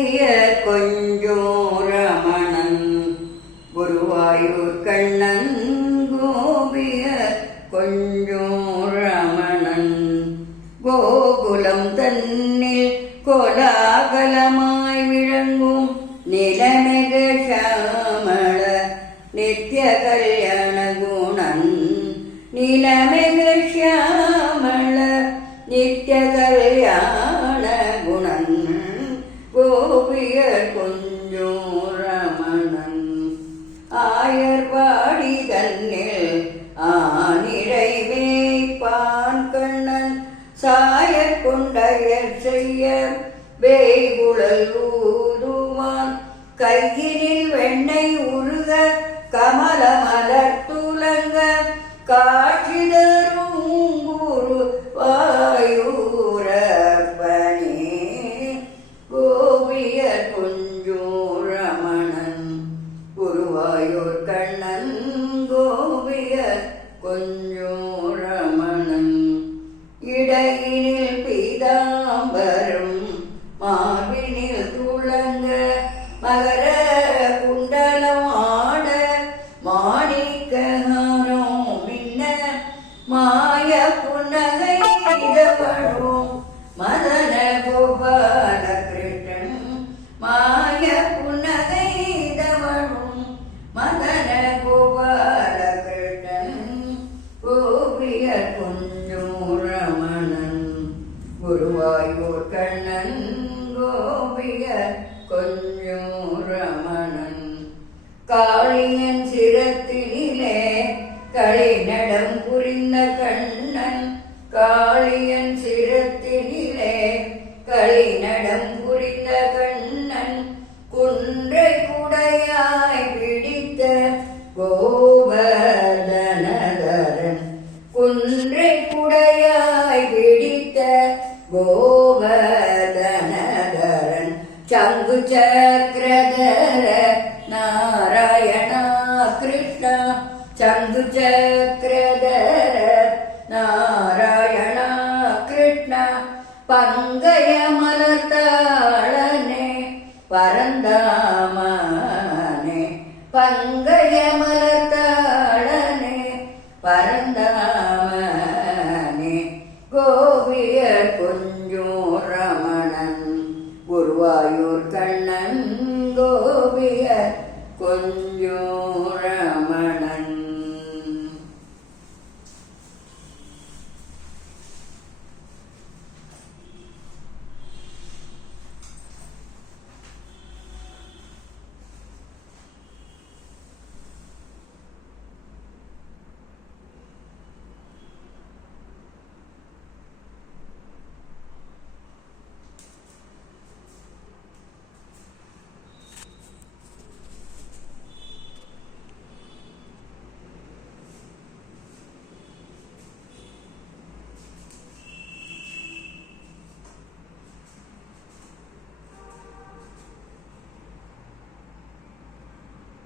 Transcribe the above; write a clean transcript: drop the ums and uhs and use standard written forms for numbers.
கோபிய கொஞ்சம் ரமணன் குருவாயூர் கண்ணன் கோபிய கொஞ்சம் ரமணன் கோகுலம் தன்னில் கோலாகலமாய் விளங்கும் நிலமிக சாமள நித்ய கல்யாண குணன் நிலமிக சாமள நித்ய கல்யாண குணன் கோபிய கொஞ்சம் ரமணன் ஆயர்பாடி தன்னில் ஆனிடை மேய்ப்பான் கண்ணன் சாய கொண்டயர் செய்ய வேய்குழல் ஊதுவான் கையினில் வெண்ணெய் உருக கமல மலர் துலங்க காட்சி தரும் குரு வாயூரப்பனே கோபிய கொஞ்சம் ரமணன் குருவாயூர் கண்ணன் கோபிய கொஞ்சம் ரமணன் இடையினில் பீதாம்பரம் மார்பினில் துளங்க மகர குண்டலம் ஆட மாணிக்கஹாரம் மின்ன மாய புன்னகை இதவழும் மதன கோபால கிருஷ்ணன் மாய புன்னகை இதவழும் மதன கோபால கிருஷ்ணன் கோபிய கொஞ்சம் ரமணன் குருவாயூர் கண்ணன் கோபிய கொஞ்சம் ரமணன் காளியன் சிரத்தினிலே களிநடம் புரிந்த கண்ணன் காளியன் சிரத்தினிலே களிநடம் புரிந்த கண்ணன் குன்றை குடையாய் பிடித்த கோவர்தனதரன் குன்றை குடையாய் பிடித்த கோவர்தனதரன் சங்கு சக்கரதர நாராயணா கிருஷ்ணா சங்கு சக்கரதர நாராயணா கிருஷ்ணா பங்கய மலர்த்தாளனே பரந்தாமனே பங்கய மலர்த்தாளனே பரந்தாமனே கோபிய கொஞ்சம் ரமணன் குருவாயூர் கண்ணன் கோபிய கொஞ்சம்